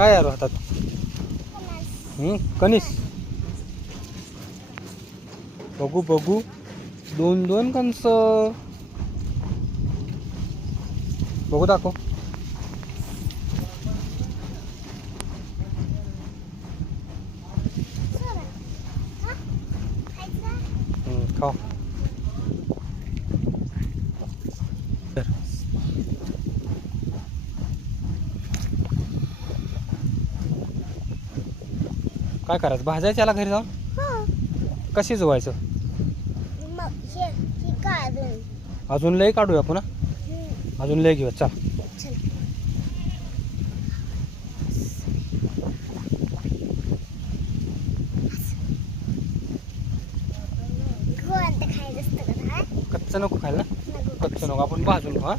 काय यार हातात? कणीस. बघू बघू. 2 कणस. बघू दाखव. खाऊ. काय करायचं? भाजायचं याला घरी जाऊन? कशी जुवायचं? अजून लय काढूया आपण. अजून लय घेऊया. चल. कच्चं नको खायला. कच्चं नको, आपण भाजून खाऊ.